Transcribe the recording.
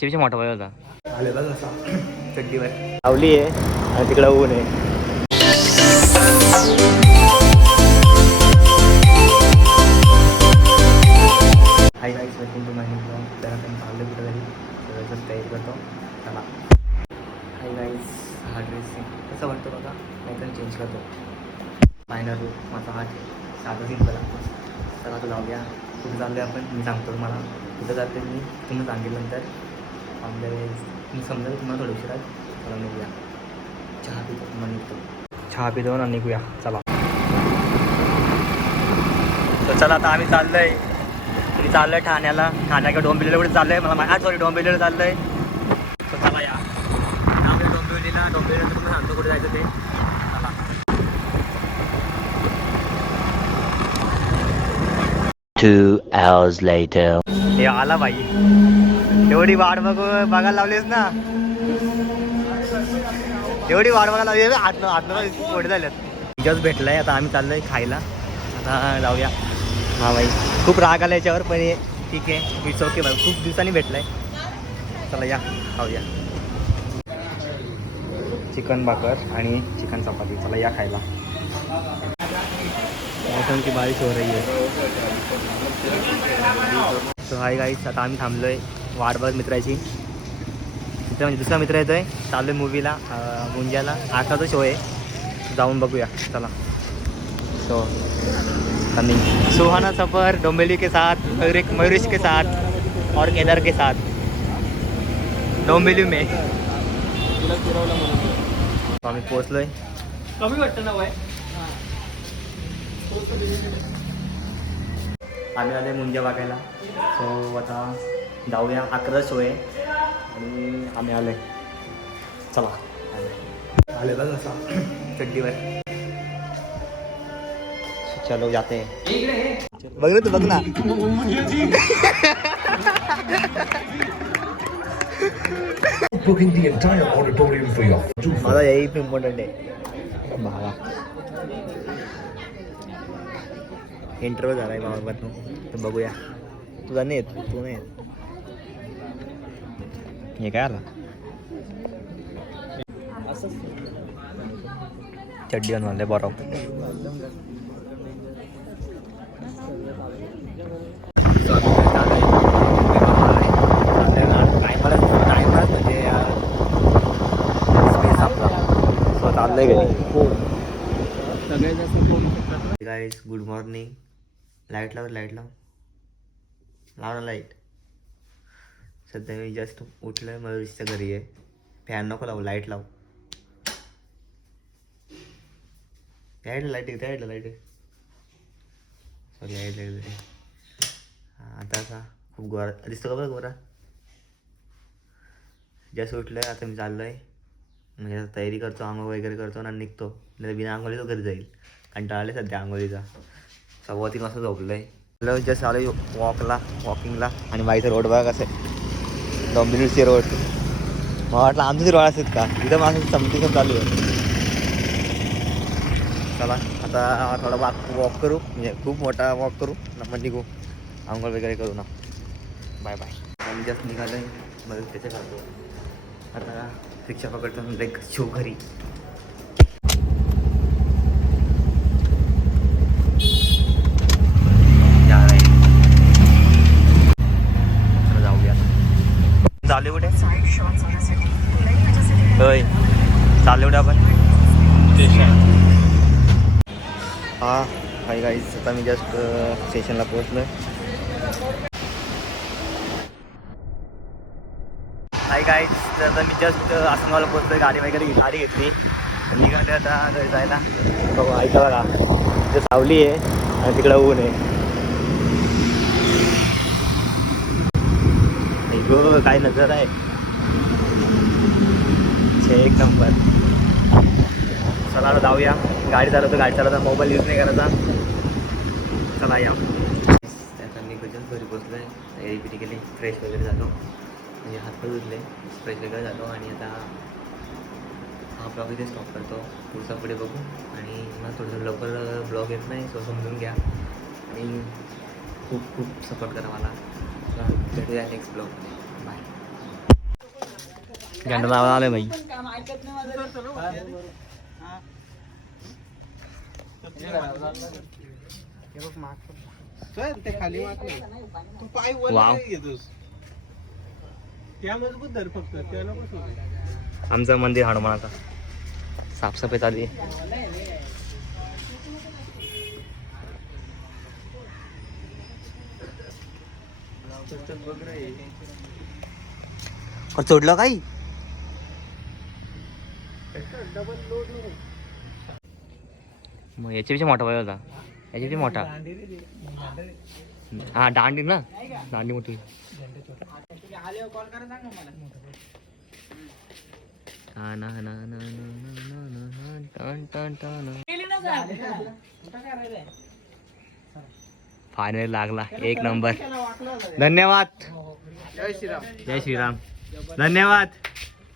याच्यापेक्षा मोठा पाहिजे होता. आलेला जसा चड्डीवर लावली आहे. आणि तिकडं ऊन आहे. Hi guys welcome to my blog तर आपण चाललो कुठं तरी तयारी करतो. चला. हाय गाईस हा ड्रेस कसा वाटतो बघा? नाहीतर चेंज करतो. फायनल माझा हा साधा सिंपल तर आता जाऊया. कुठे चाललो आपण? मी सांगतो तुम्हाला. कुठं जाते मी? तुम्ही तर आपल्या मी समजा तुम्हाला थोडं उशिरात चला निघूया चहा पितो मग निघतो. चहा पितो ना निघूया. चला. तर चला आता आम्ही चाललोय. मी चाललोय ठाण्याला. ठाण्याकडे डोंबिवलीला कुठे चाललोय? मला मा सॉरी डोंबिवलीला चाललोय. तर चला या. आम्ही डोंबिवलीला. डोंबिवलीला तुम्ही सांगतो कुठे जायचं ते. Two hours later. हे आला बाई. एवढी वाट बघ बघायला लावलीस ना. एवढी वाट बघायला लावली आठ आठ मोठे झालेत. जस्ट भेटलाय आता आम्ही चाललोय खायला. आता जाऊया. हा बाई खूप राग आला याच्यावर पण हे ठीक आहे. इट्स ओके बाई खूप दिवसांनी भेटलाय. चला या खाऊया. चिकन भाकर आणि चिकन चपाती चला या खायला. मौसम की बारिश हो रही है. सो हाय गाईस आता आम्ही थांबलोय. वाट बघत मित्राची. मित्र म्हणजे दुसरा मित्र येतोय चाललोय मूवीला मुंजाला आठाचा शो आहे. जाऊन बघूया. चला. सो कमिंग सुहाना सफर डोंबिवली के साथ मयूर मयूरेश के साथ और केदार के साथ. डोंबिवली में. आम्ही पोचलोय कमी वाटतं ना वय? आम्ही आले मुंजा बघायला सो आता जाऊया अकरा शो आहे आणि आम्ही आलोय. चला. आलेला जसा चड्डीवर. चलो जाते. हैं बघ ना तू बघ ना. booking the entire auditorium for your माझा यही इम्पॉर्टंट आहे. भावा. इंटरव्ह्यू झाला आहे तर बघूया. तुझा नाही येत तू नाही येत हे काय आला चड्डी बनवले बरं टायमालाच टायमालाच म्हणजे स्पेस आपला सो चाललंय घरी सगळे जास्त करू शकतात गाईज गुड मॉर्निंग लाइट लाव लाइट लाव लाव ना लाइट सध्या मी जस्ट उठलं आहे मयुरीच्या घरी आहे. फॅन नको लावू लाइट लाव. लाइट लाइट आहे लाइट लाइट आहे. सॉरी लाइट लाइट आता असा खूप गोरा दिसतो का बरं गोरा? जस्ट उठलं आहे आता मी चाललो आहे म्हणजे आता तयारी करतो आंघोळ वगैरे करतो आणि निघतो. नाही बिना आंघोळीचं घरी जाईल. कंटाळले सध्या आंघोळीचा. सव्वा तीन वाजता झोपलं आहे जस्ट आलो वॉकला वॉकिंगला आणि बाईचा रोड बघा कसं आहे डॉम्बिनोची रोड मला वाटलं आमचीच रोड असतात का? इथं माझं समथिंग चालू आहे. चला आता थोडा वाक वॉक करू. म्हणजे खूप मोठा वॉक करू. न मग निघू. आंघोळ वगैरे करू ना. बाय बाय आम्ही जस्ट निघालो आहे मग त्याच्या खातो आता रिक्षा पकडतो ब्रेक शो घरी या रे. चला जाऊया चालू कुठे होय चालू कुठे आपण हा हाय गाईज आता मी जस्ट स्टेशनला पोहोचलोय. हाय गाईज आता मी जस्ट आसनगावला पोहोचलोय गाडी वगैरे गाडी घेतली. निघाले आता घरी जायला. बघू ऐका बघा तिथे सावली आहे आणि तिकडं ऊन आहे. काय नजर आहे. एक नंबर. चला आता जाऊया. गाडी चालवतो गाडी चालवता मोबाईल यूज नाही करायचा. चला या. आता मी गजन घरी बसलोय. एडी केली फ्रेश वगैरे झालो. म्हणजे हात पण धुतले फ्रेश वगैरे झालो आणि आता हा ब्लॉग इथे स्टॉप करतो. पुढचा पुढे बघू. आणि मला थोडंसं लवकर ब्लॉग येत नाही सो समजून घ्या. आणि खूप खूप सपोर्ट करा मला. भेटूया नेक्स्ट ब्लॉगमध्ये बाय घंटा लावा आलं भाई ते खाली तू पाय त्या मजबूत धर फक्त त्या नको आमचं मंदिर हनुमानाचा साफसफाई चालू आहे और चोडलं काही? मग याच्यापेक्षा मोठा पाहिजे होता. याच्यापेक्षा मोठा. हा दांडी ना? दांडी मोठी. हा ना ना ना फायनल लागला. एक नंबर धन्यवाद. जय श्रीराम जय श्रीराम. धन्यवाद.